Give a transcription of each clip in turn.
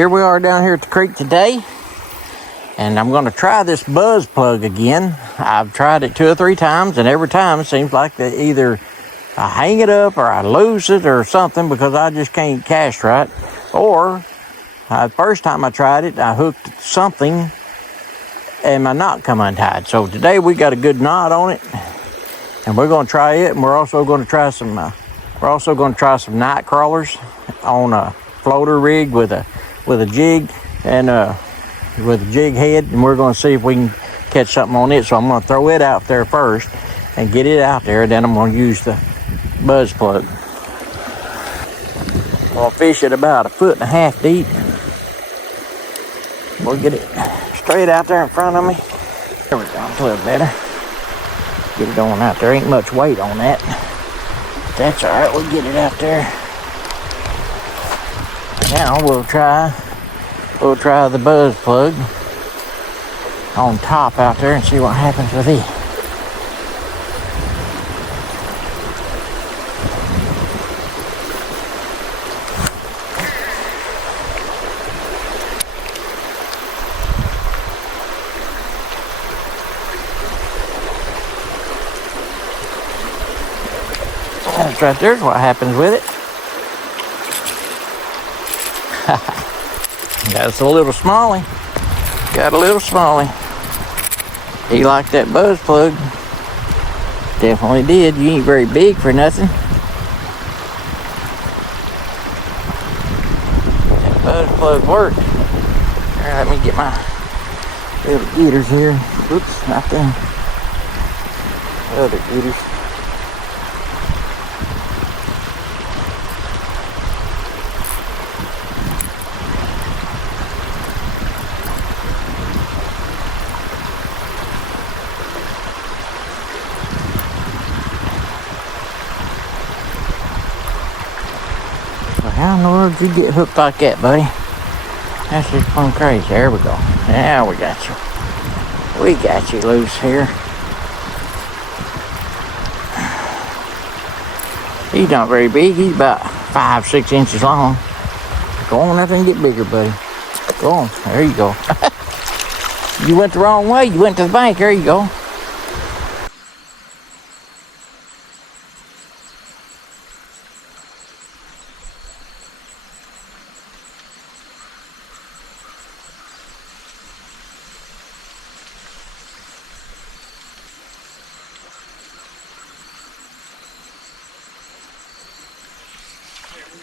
Here we are down here at the creek today, and I'm going to try this buzz plug again. I've tried it 2 or 3 times, and every time it seems like that either I hang it up or I lose it or something because I just can't cast right. Or the first time I tried it, I hooked something and my knot come untied. So today we got a good knot on it, and we're going to try it. And we're also going to try some night crawlers on a floater rig with a jig and with a jig head, and we're going to see if we can catch something on it. So I'm going to throw it out there first and get it out there, and then I'm going to use the buzz plug. I'll fish it about 1.5 feet deep. We'll get it straight out there in front of me. There we go, it's a little better. Get it on out there. Ain't much weight on that. But that's all right, we'll get it out there. Now we'll try the buzz plug on top out there and see what happens with it. That's right, there's what happens with it. That's a little smallie. Got a little smallie. He liked that buzz plug. Definitely did. You ain't very big for nothing. That buzz plug worked. Alright, let me get my little geeters here. Oops, not them. Other geeters. How in the world did you get hooked like that, buddy? That's just plumb crazy. There we go. Now we got you. We got you loose here. He's not very big. He's about 5-6 inches long. Go on up and get bigger, buddy. Go on. There you go. You went the wrong way. You went to the bank. There you go.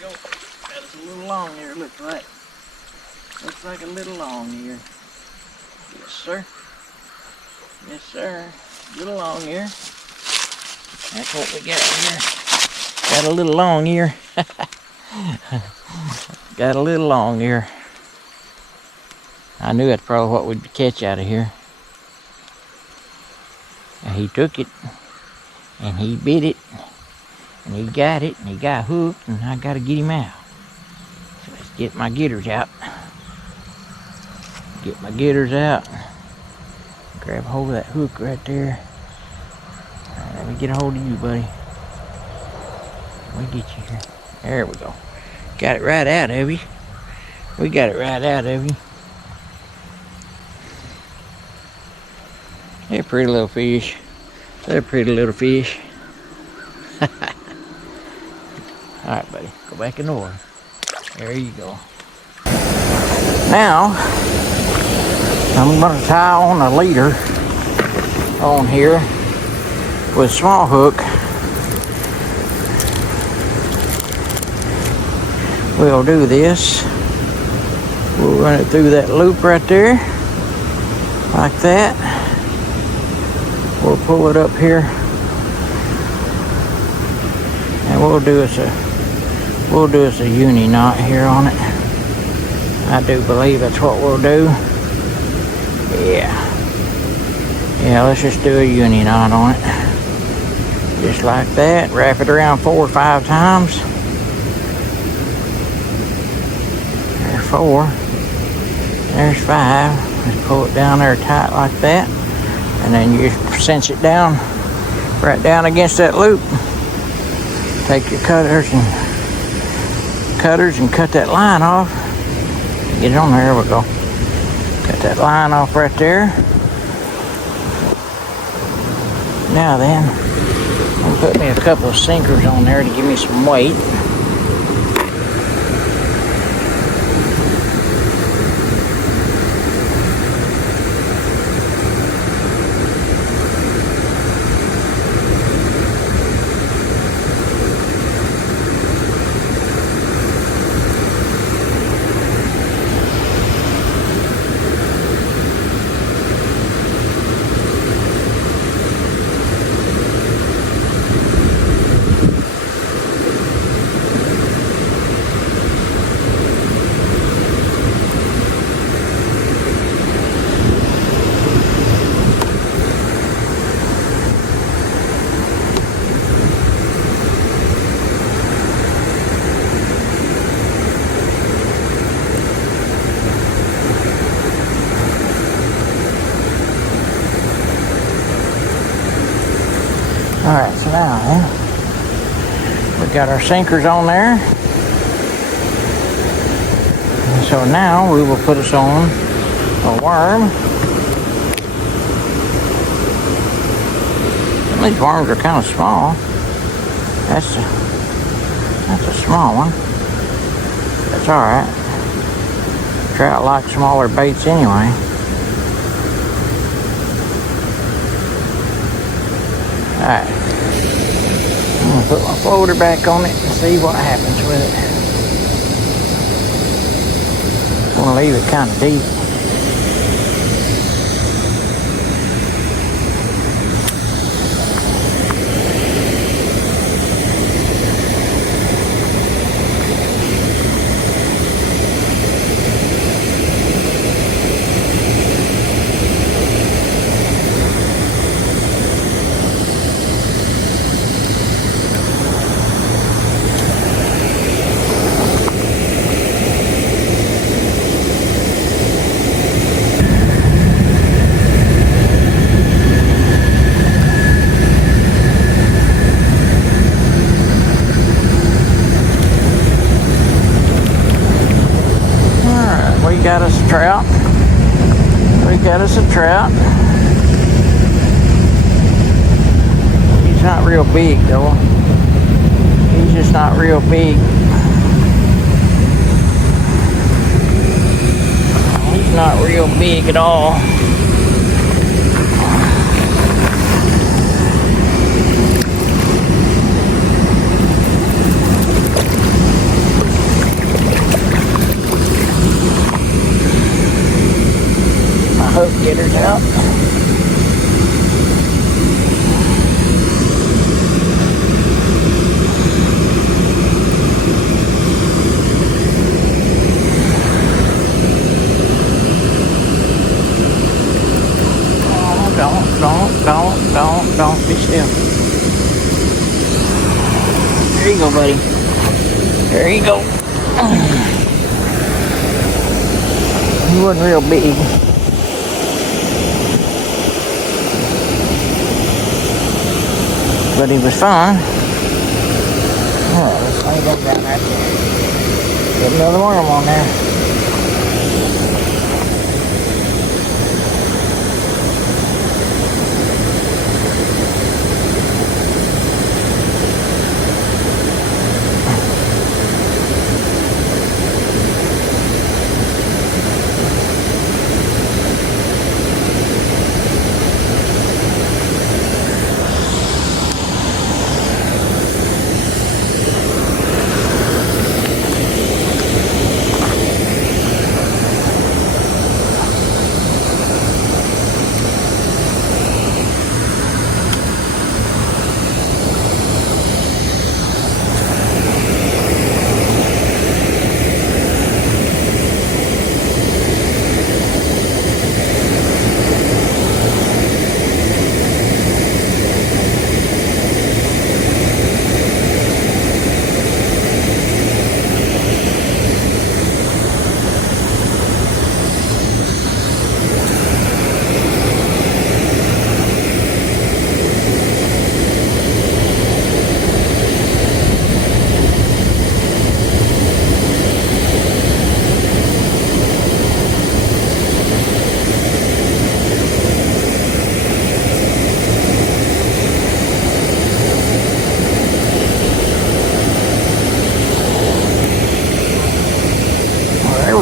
Go. That's a little long here, looks like. Looks like a little long here. Yes, sir. Yes, sir. A little long here. That's what we got here. Got a little long here. Got a little long here. I knew that's probably what we'd catch out of here. And he took it. And he bit it. And he got it, and he got hooked, and I gotta get him out. So let's get my getters out. Get my getters out. Grab a hold of that hook right there. Alright, let me get a hold of you, buddy. Let me get you here. There we go. Got it right out of you. We got it right out of you. They're pretty little fish. They're pretty little fish. Alright, buddy, go back in the water. There you go. Now, I'm going to tie on a leader on here with a small hook. We'll do this. We'll run it through that loop right there, like that. We'll pull it up here, and we'll do us a uni knot here on it. I do believe that's what we'll do. Yeah, let's just do a uni knot on it, just like that. Wrap it around 4 or 5 times. There's 4. There's 5. Just pull it down there tight like that, and then you just cinch it down right down against that loop. Take your cutters and cut that line off. Get it on there. There we go. Cut that line off right there. Now then, I'm gonna put me a couple of sinkers on there to give me some weight. Alright, so now we got our sinkers on there. And so now we will put us on a worm. These worms are kind of small. That's a small one. That's alright. Trout like smaller baits anyway. Alright. I'm going to put my floater back on it and see what happens with it. I'm going to leave it kind of deep. We got us a trout. We got us a trout. He's not real big though. He's just not real big. He's not real big at all. Hook getters out. Oh, don't be still. There you go, buddy. There you go. He wasn't real big. But he was fun. Alright, let's lay that down right there. Get another worm on there.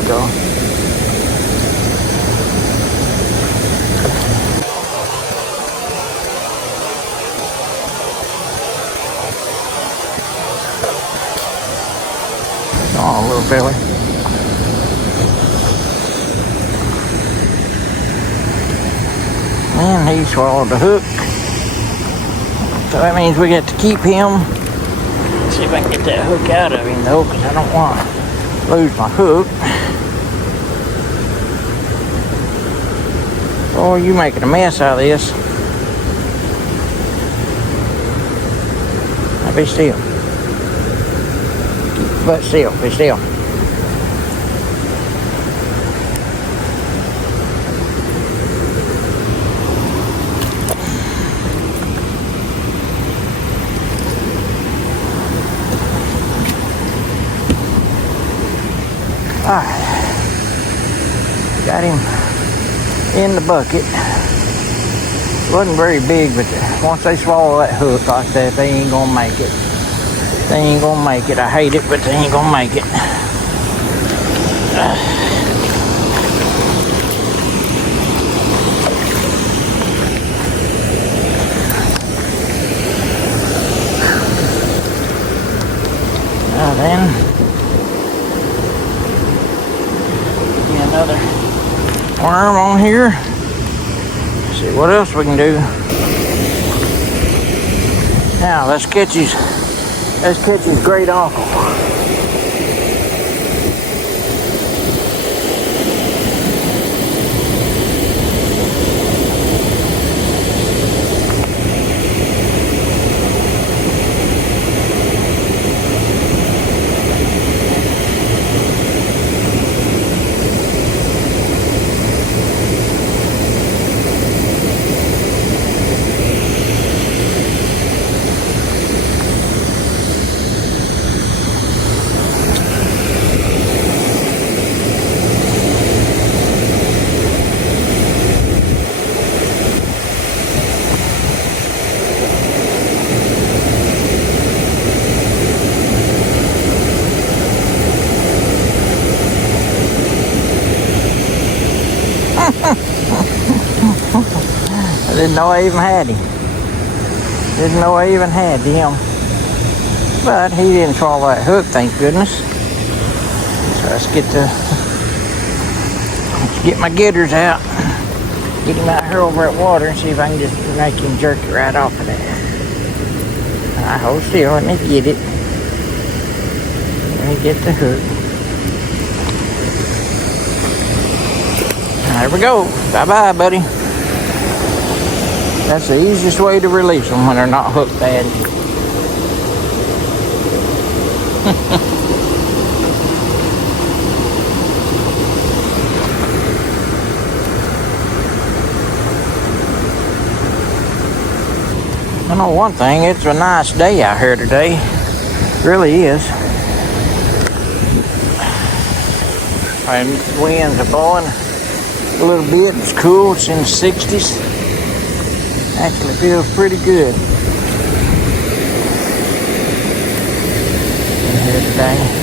we go. Come on, little fella. And he swallowed the hook. So that means we get to keep him. See if I can get that hook out of him though, because I don't want to lose my hook. Oh, you making a mess out of this. Now be still. Keep your butt still. Be still. Alright, got him in the bucket. Wasn't very big, but once they swallow that hook like that, they ain't gonna make it. They ain't gonna make it. I hate it, but they ain't gonna make it. Now then. Another worm on here. Let's see what else we can do. Now let's catch his great uncle. I didn't know I even had him. Didn't know I even had him. But he didn't swallow that hook, thank goodness. So let's get my getters out. Get him out here over at water and see if I can just make him jerk it right off of there. I hold still, let me get it. Let me get the hook. There we go. Bye-bye, buddy. That's the easiest way to release them when they're not hooked bad. I know one thing, it's a nice day out here today. It really is. And winds are blowing a little bit. It's cool. It's in the 60s. Actually feels pretty good here today.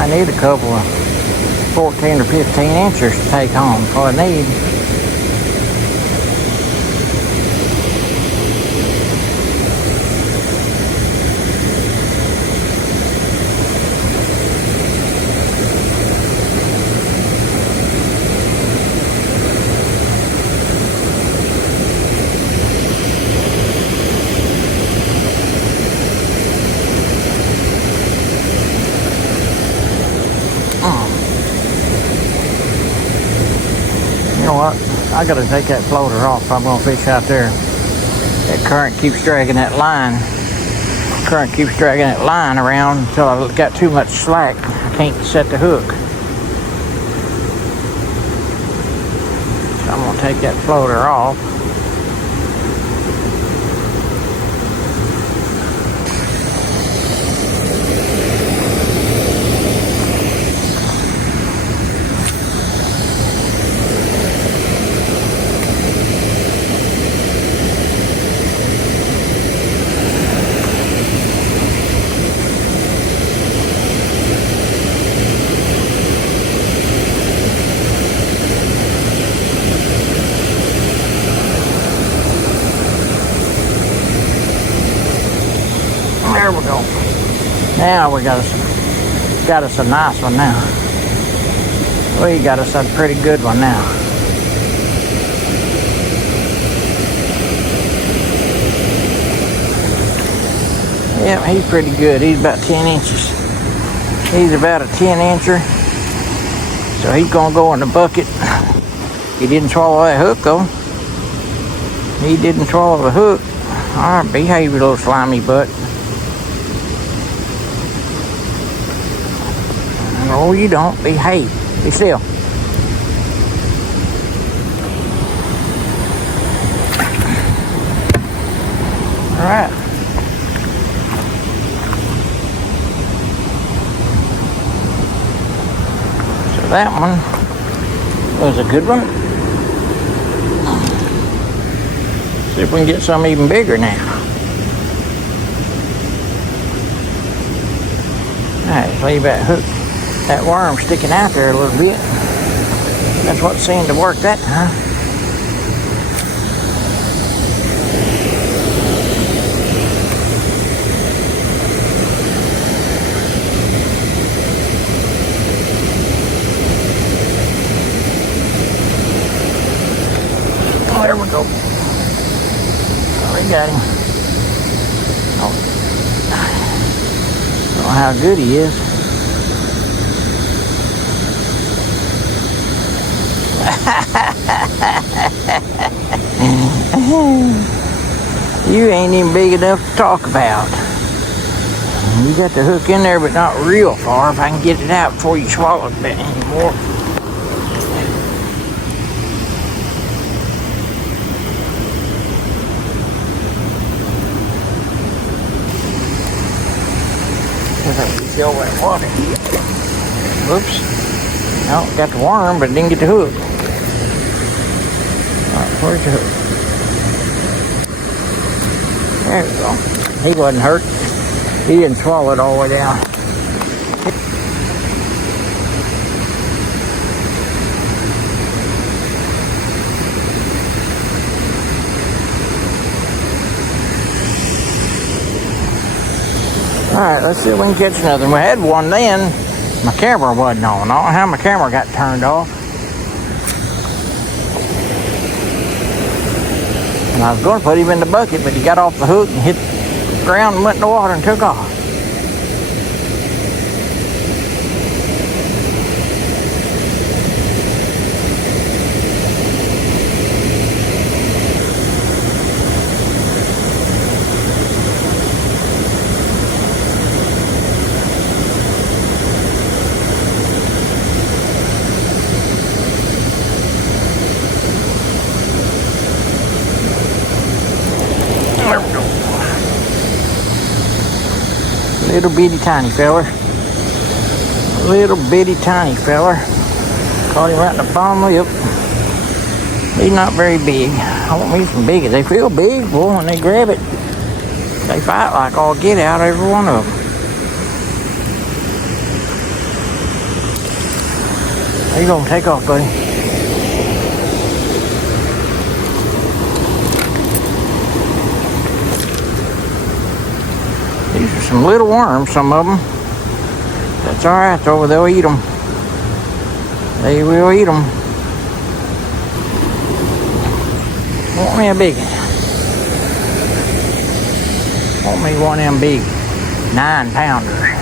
I need a couple of 14 or 15 inchers to take home, so I need. You know what? I gotta take that floater off if I'm gonna fish out there. That current keeps dragging that line. Current keeps dragging that line around until I've got too much slack. I can't set the hook. So I'm gonna take that floater off. There we go. Now we got us a nice one now. We got us a pretty good one now. Yeah, he's pretty good. He's about 10 inches. He's about a 10-incher. So he's gonna go in the bucket. He didn't swallow that hook though. He didn't swallow the hook. All right, behave, you little slimy butt. No, you don't. Behave. Be still. All right. So that one was a good one. See if we can get some even bigger now. All right, let's leave that hook. That worm sticking out there a little bit. That's what seemed to work that time. Oh, there we go. Oh, we got him. Oh. I don't know how good he is. You ain't even big enough to talk about. You got the hook in there, but not real far. If I can get it out before you swallow it anymore. Fill that water. Whoops. No, got the worm, but didn't get the hook. Alright, where's the hook? There we go. He wasn't hurt. He didn't swallow it all the way down. Alright, let's see if we can catch another one. We had one then. My camera wasn't on. I don't know how my camera got turned off. And I was going to put him in the bucket, but he got off the hook and hit the ground and went in the water and took off. Little bitty tiny feller. Little bitty tiny feller. Caught him right in the bottom lip. He's not very big. I want me some big. They feel big, boy, when they grab it. They fight like all get out, every one of them. How you gonna take off, buddy? These are some little worms, some of them. That's all right, though. They'll eat them. They will eat them. Want me a big one. Want me one of them big 9-pounders.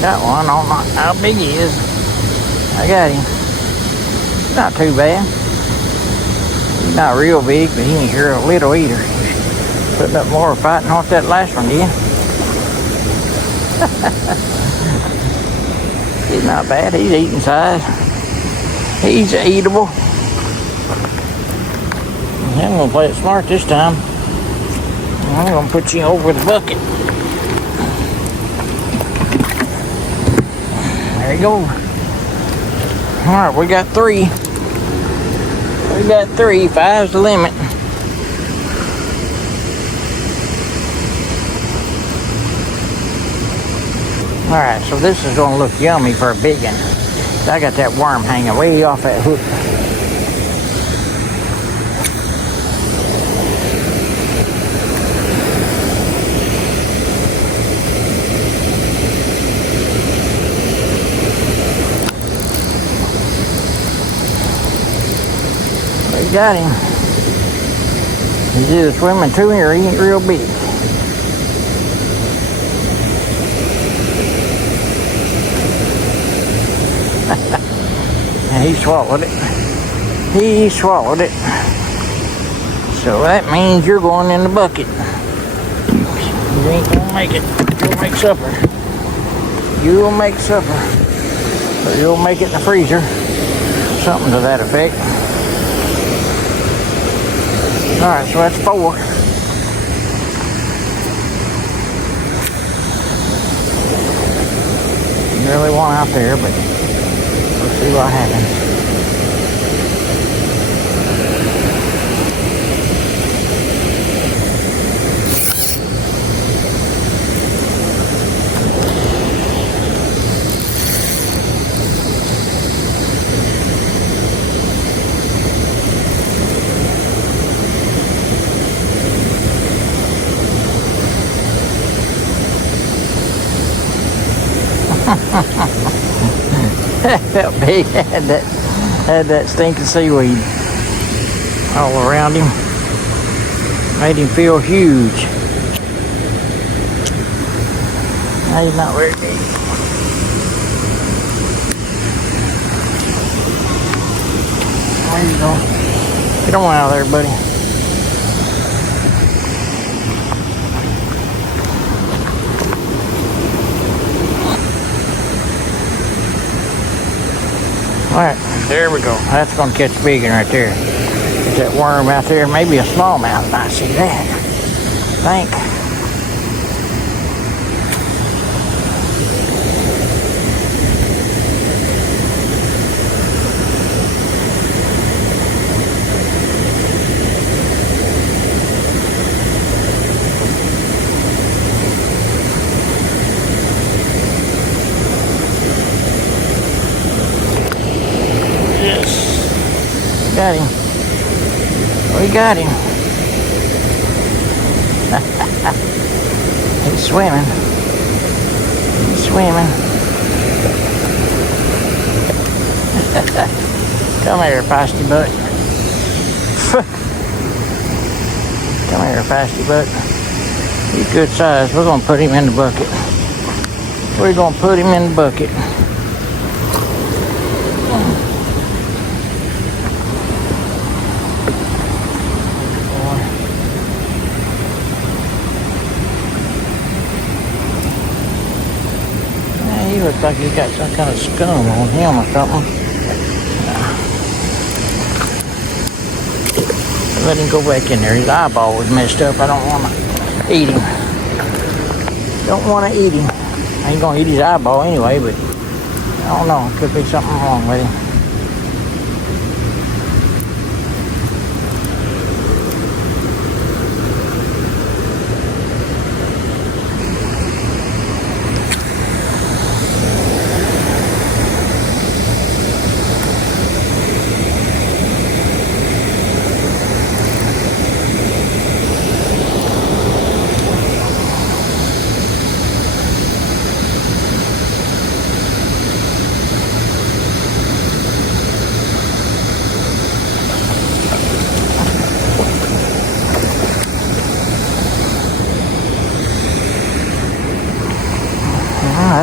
Got one. I don't know how big he is. I got him. Not too bad. He's not real big, but he ain't real little either. Putting up more fighting than what that last one did. He's not bad. He's eating size. He's eatable. I'm gonna play it smart this time. I'm gonna put you over the bucket. There you go. All right, we got 3. We got 3. 5's the limit. All right, so this is gonna look yummy for a big one. I got that worm hanging way off that hook. We got him. He's either swimming to me or he ain't real big. He swallowed it. He swallowed it. So that means you're going in the bucket. You ain't gonna make it. You'll make supper. You'll make supper. Or you'll make it in the freezer. Something to that effect. Alright, so that's 4. Really one out there, but we'll see what happens. That felt big. Had that stinking seaweed all around him. Made him feel huge. Now he's not very big. There you go. Get on out of there, buddy. Alright, there we go. That's going to catch a big one right there. Get that worm out there. Maybe a smallmouth. I see that. I think. Got him. We got him. He's swimming. He's swimming. Come here, feisty butt. Come here, feisty butt. He's good size. We're going to put him in the bucket. We're going to put him in the bucket. He looks like he's got some kind of scum on him or something. Let him go back in there. His eyeball was messed up. I don't want to eat him. Don't want to eat him. I ain't going to eat his eyeball anyway, but I don't know. Could be something wrong with him.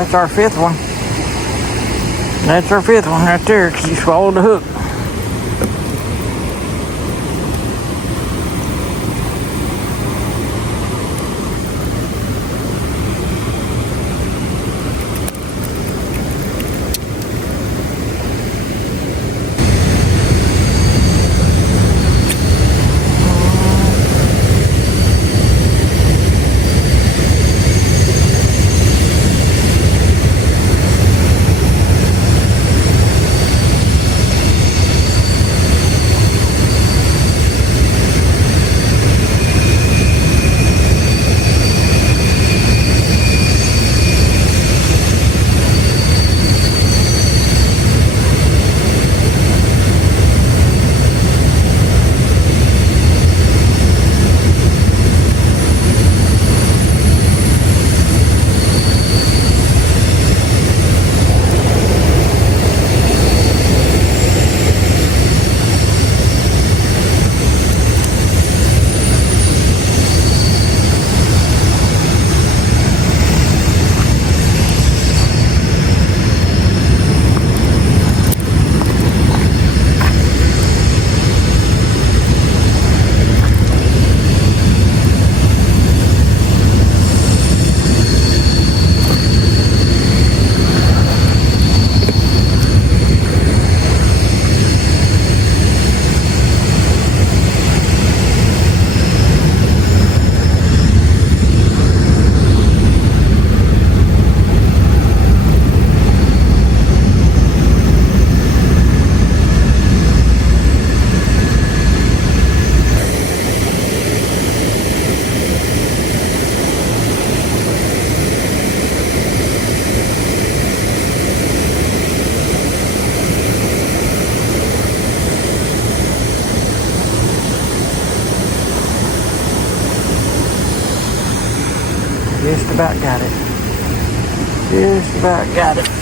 That's our fifth one. That's our fifth one right there. She swallowed the hook. Just about got it. Just about got it.